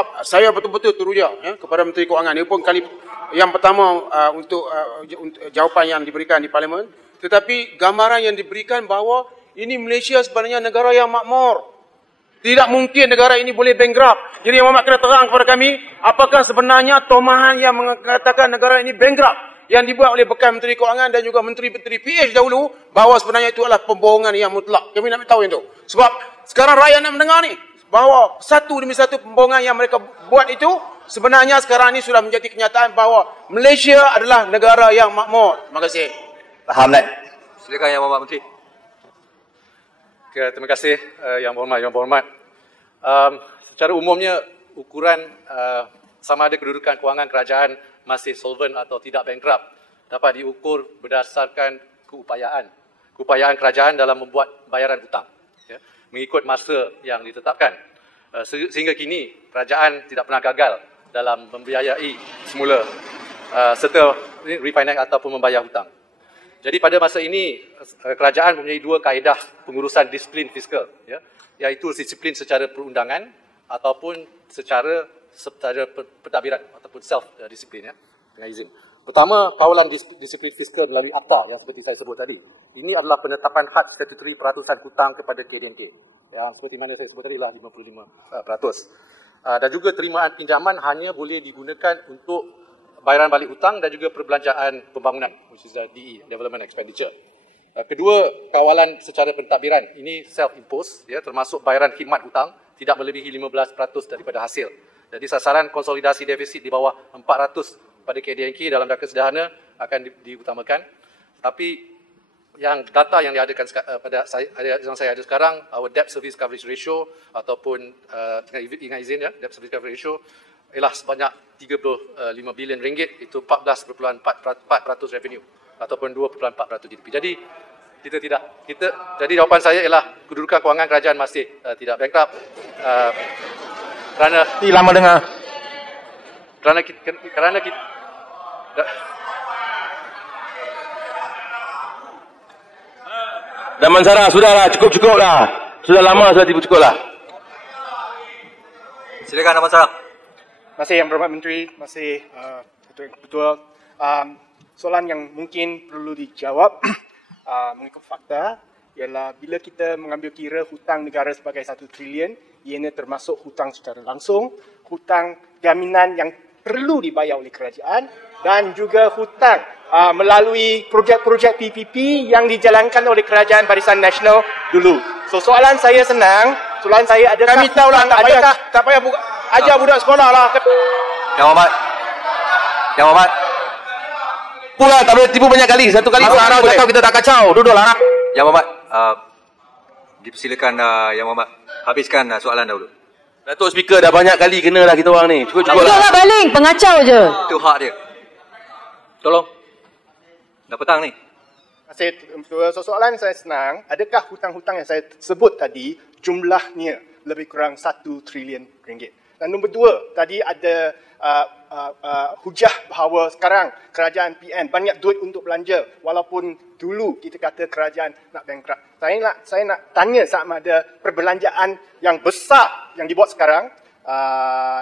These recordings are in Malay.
Sebab saya betul-betul teruja kepada Menteri Kewangan. Ini pun kali yang pertama untuk jawapan yang diberikan di Parlimen. Tetapi gambaran yang diberikan bahawa ini Malaysia sebenarnya negara yang makmur. Tidak mungkin negara ini boleh bankrupt. Jadi Yang Berhormat kena terang kepada kami, apakah sebenarnya tomahan yang mengatakan negara ini bankrupt yang dibuat oleh bekas Menteri Kewangan dan juga Menteri-Menteri PH dahulu, bahawa sebenarnya itu adalah pembohongan yang mutlak. Kami nak tahu itu. Sebab sekarang rakyat nak mendengar ni, bahawa satu demi satu pembohongan yang mereka buat itu, sebenarnya sekarang ini sudah menjadi kenyataan bahawa Malaysia adalah negara yang makmur. Terima kasih. Faham, Nek? Silakan Yang Berhormat Menteri. Okay, terima kasih Yang Berhormat. Secara umumnya, ukuran sama ada kedudukan kewangan kerajaan masih solvent atau tidak bankrupt dapat diukur berdasarkan keupayaan kerajaan dalam membuat bayaran hutang, ya, mengikut masa yang ditetapkan. Sehingga kini kerajaan tidak pernah gagal dalam membiayai semula serta refinance ataupun membayar hutang. Jadi pada masa ini kerajaan mempunyai dua kaedah pengurusan disiplin fiskal, ya, iaitu disiplin secara perundangan ataupun secara pentadbiran ataupun self-disiplin, ya, dengan izin. Pertama, kawalan disiplin fiskal melalui Akta yang seperti saya sebut tadi. Ini adalah penetapan had statutory peratusan hutang kepada KDNK. Yang seperti mana saya sebut tadi lah 55%. Dan juga terimaan pinjaman hanya boleh digunakan untuk bayaran balik hutang dan juga perbelanjaan pembangunan, which is DE, Development Expenditure. Kedua, kawalan secara pentadbiran. Ini self-imposed, ya, termasuk bayaran khidmat hutang tidak melebihi 15% daripada hasil. Jadi sasaran konsolidasi defisit di bawah 400 pada KDNK dalam jangka sederhana akan diutamakan. Tapi yang data yang diadakan pada yang saya ada sekarang, our debt service coverage ratio ataupun dengan izin, ya, debt service coverage ratio ialah sebanyak 35 bilion ringgit, itu 14.4% revenue ataupun 2.4% GDP. Jadi jadi jawapan saya ialah kedudukan kewangan kerajaan masih tidak bankrupt. Kerana lama dengar. Kerana kita Daman Sarah, sudahlah, cukup lah. Sudah lama, sudah cukup lah. Silakan Daman Sarah. Terima kasih Yang Berhormat Menteri, terima kasih Ketua. Soalan yang mungkin perlu dijawab mengikut fakta ialah bila kita mengambil kira hutang negara sebagai 1 trilion, ianya termasuk hutang secara langsung, hutang jaminan yang perlu dibayar oleh kerajaan dan juga hutang melalui projek-projek PPP yang dijalankan oleh Kerajaan Barisan Nasional dulu. So soalan saya senang, soalan saya adakah Kami tahulah, tak payah ajar budak sekolah lah. Yang Berhormat. Pula tak boleh tipu banyak kali. Satu kali Sarah kacau, kita tak kacau. Duduklah. Yang Berhormat, dipersilakan Yang Berhormat habiskan soalan dahulu. Datuk Speaker dah banyak kali kena lah kita orang ni. Cukup lah. Duduklah baling, pengacau je. Itu hak dia. Tolong. Dah petang ni. Terima kasih. Soalan saya senang, adakah hutang-hutang yang saya sebut tadi jumlahnya lebih kurang 1 trilion ringgit? Dan nombor dua, tadi ada hujah bahawa sekarang kerajaan PN banyak duit untuk belanja walaupun dulu kita kata kerajaan nak bankrupt. Saya nak tanya sama ada perbelanjaan yang besar yang dibuat sekarang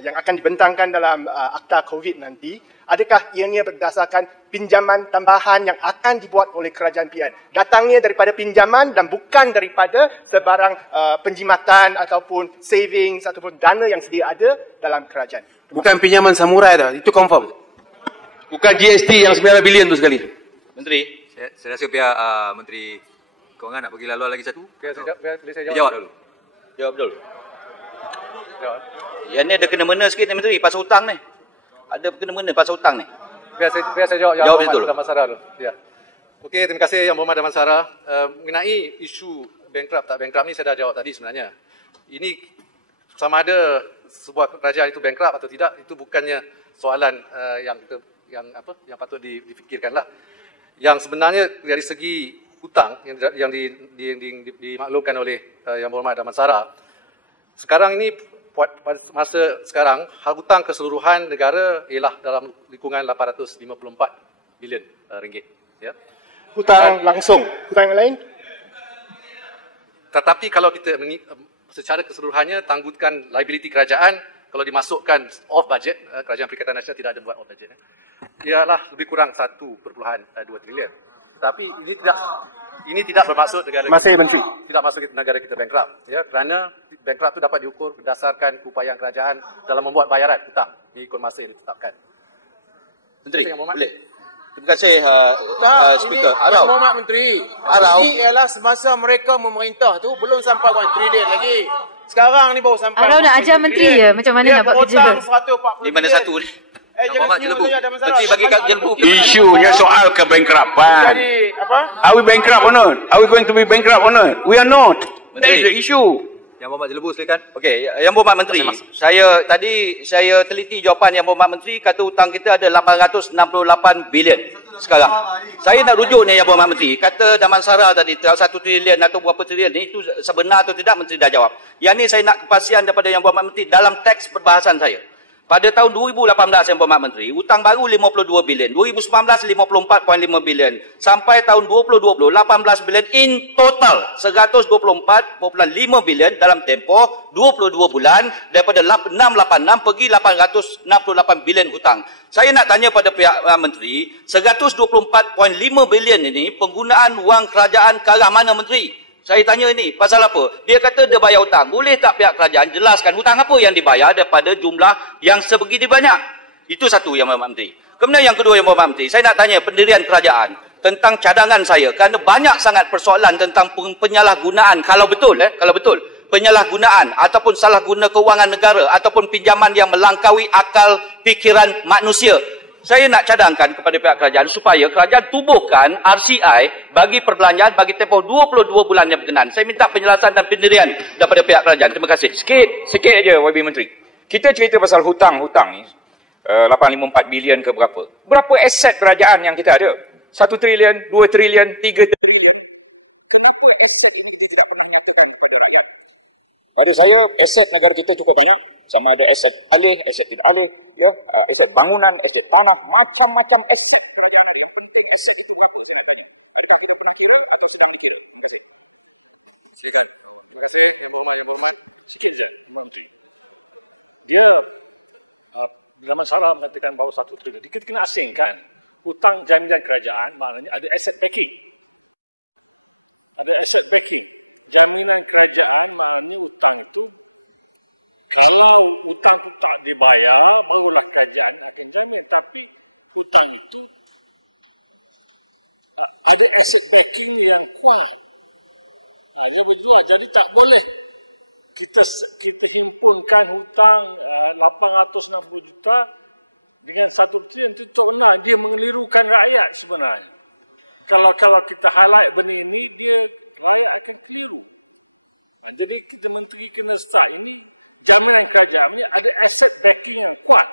yang akan dibentangkan dalam akta COVID nanti, adakah ianya berdasarkan pinjaman tambahan yang akan dibuat oleh kerajaan PN? Datangnya daripada pinjaman dan bukan daripada sebarang penjimatan ataupun savings ataupun dana yang sedia ada dalam kerajaan. Bukan pinjaman samurai dah, itu confirm. Bukan GST yang 9 bilion tu sekali. Menteri, saya rasa biar Menteri Kewangan nak pergi laluan lagi satu. Boleh saya Jawab dulu. Jawab betul. Yang ni ada kena-mena sikit ni Menteri, pasal hutang ni. Ada kena-mena pasal hutang ni. Biar saya jawab Yang Jawab Berhormat betul. Daman Sarah dulu. Ya. Okey, terima kasih Yang Berhormat Daman Sarah. Mengenai isu bankrupt tak bankrupt ni saya dah jawab tadi sebenarnya. Ini sama ada sebuah kerajaan itu bankrupt atau tidak, itu bukannya soalan yang patut difikirkanlah. Yang sebenarnya dari segi hutang yang dimaklumkan oleh Yang Berhormat Daman Sarah, sekarang ini masa sekarang hal hutang keseluruhan negara ialah dalam lingkungan 854 bilion ringgit, ya. Hutang langsung, hutang yang lain? Tetapi kalau kita secara keseluruhannya tangguhkan liability kerajaan, kalau dimasukkan off budget, Kerajaan Perikatan Nasional tidak ada buat off budget, ialah lebih kurang 1.2 trilion. Tapi ini tidak bermaksud negara Masih Menteri. tidak masuk negara kita bankrupt, ya, kerana bankrupt itu dapat diukur berdasarkan keupayaan kerajaan dalam membuat bayaran hutang mengikut masa yang ditetapkan. Menteri, Yang Berhormat. boleh? Terima kasih Speaker. Yang Berhormat Menteri. Ini ialah semasa mereka memerintah tu belum sampai 1 trilion lagi. Sekarang ni baru sampai. Arau nak ajar menteri je macam mana nak buat kerja. Dia berhutang 140 Di mana satu ni? jangan Jelebu. senyum, ada masalah. Menteri bagi kat Jelebu. Isunya soal kebankruptan. Jadi apa? Are we bankrupt or not? Are we going to be bankrupt or not? We are not. That is the issue. Yang Berhormat Jelebu silakan. Okey, Yang Berhormat Menteri. Saya teliti jawapan Yang Berhormat Menteri kata hutang kita ada 868 bilion sekarang. Saya nak rujuk ni Yang Berhormat Menteri. Kata Damansara tadi 1 trilion atau berapa trilion ni itu sebenar atau tidak Menteri dah jawab. Yang ni saya nak kepastian daripada Yang Berhormat Menteri dalam teks perbahasan saya. Pada tahun 2018 Yang Berhormat Menteri, hutang baru 52 bilion, 2019 54.5 bilion, sampai tahun 2020 18 bilion, in total 124.5 bilion dalam tempoh 22 bulan daripada 686 pergi 868 bilion hutang. Saya nak tanya pada pihak Menteri, 124.5 bilion ini penggunaan wang kerajaan ke arah mana Menteri? Saya tanya ini, pasal apa? Dia kata dia bayar hutang. Boleh tak pihak kerajaan jelaskan hutang apa yang dibayar daripada jumlah yang sebegitu banyak? Itu satu Yang Berhormat Menteri. Kemudian yang kedua Yang Berhormat Menteri, saya nak tanya pendirian kerajaan tentang cadangan saya. Kerana banyak sangat persoalan tentang penyalahgunaan, kalau betul, penyalahgunaan ataupun salah guna kewangan negara ataupun pinjaman yang melangkaui akal fikiran manusia. Saya nak cadangkan kepada pihak kerajaan supaya kerajaan tubuhkan RCI bagi perbelanjaan bagi tempoh 22 bulan yang berkenaan. Saya minta penjelasan dan pendirian daripada pihak kerajaan. Terima kasih. Sikit aja YB Menteri. Kita cerita pasal hutang ni 854 bilion ke berapa? Berapa aset kerajaan yang kita ada? 1 trilion, 2 trilion, 3 trilion. Kenapa aset ini tidak pernah nyatakan kepada rakyat? Pada saya aset negara kita cukup banyak. Sama ada aset alih, aset tidak alih, ya, aset bangunan, aset tanah, macam-macam aset kerajaan ada. Yang penting aset itu berapa saya nak tanya. Adakah kita pernah kira atau tidak fikir? Terima kasih. Silakan. Terima kasih. Berhormat. Ya. Tidak masalah kalau kita mahu satu periode. Kita asingkan hutang jaminan kerajaan. Ada aset backing. Ada aset backing. Jaminan kerajaan hutang itu. Kalau hutang tak dibayar, barulah kerajaan akan jamin. Tapi hutang itu ada aset backing yang kuat. Yang kedua, jadi tak boleh kita himpunkan hutang 860 juta dengan 1 triliun. Itu benar, dia mengelirukan rakyat sebenarnya. Kalau kita highlight benda ini, dia rakyat akan keliru. Jadi kita menteri kena start ini. Jaminan kerajaan ni ada aset backing yang kuat.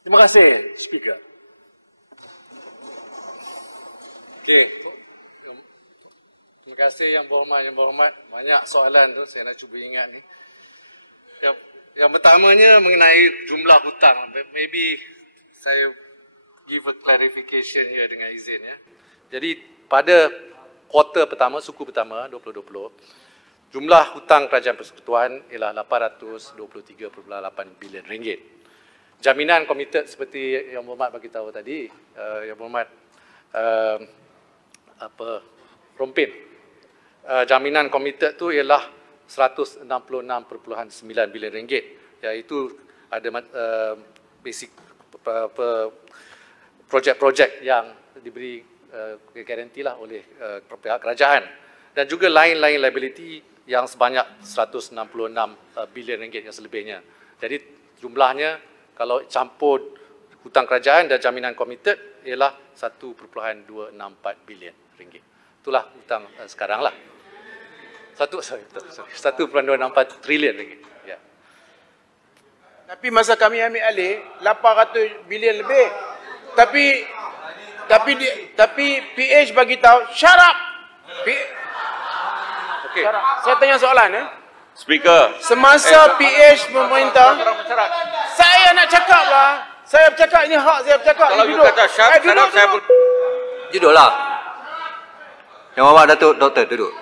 Terima kasih, Speaker. Okey. Terima kasih Yang Berhormat. Banyak soalan tu saya nak cuba ingat ni. Yang pertamanya mengenai jumlah hutang. Maybe saya give a clarification here dengan izin ya. Jadi pada kuartal pertama, suku pertama 2020, jumlah hutang Kerajaan Persekutuan ialah 823.8 bilion ringgit. Jaminan komited seperti Yang Berhormat bagi tahu tadi, Yang Berhormat Rompin. Jaminan komited tu ialah 166.9 bilion ringgit. Iaitu ada basic projek-projek yang diberi garanti lah oleh pihak kerajaan. Dan juga lain-lain liability yang sebanyak 166 bilion ringgit yang selebihnya. Jadi jumlahnya kalau campur hutang kerajaan dan jaminan komited ialah 1.264 bilion ringgit. Itulah hutang sekarang lah. 1.264 trilion ringgit. Ya. Tapi masa kami ambil alih 800 bilion lebih. Tapi PH bagi tahu shut up. Okey. Saya tanya soalan Speaker. Semasa PH memerintah, saya nak cakap lah. Saya bercakap, ini hak saya bercakap. Kalau you kata syarat, saya duduk. duduklah. Yang Berhormat Datuk Doktor, duduk.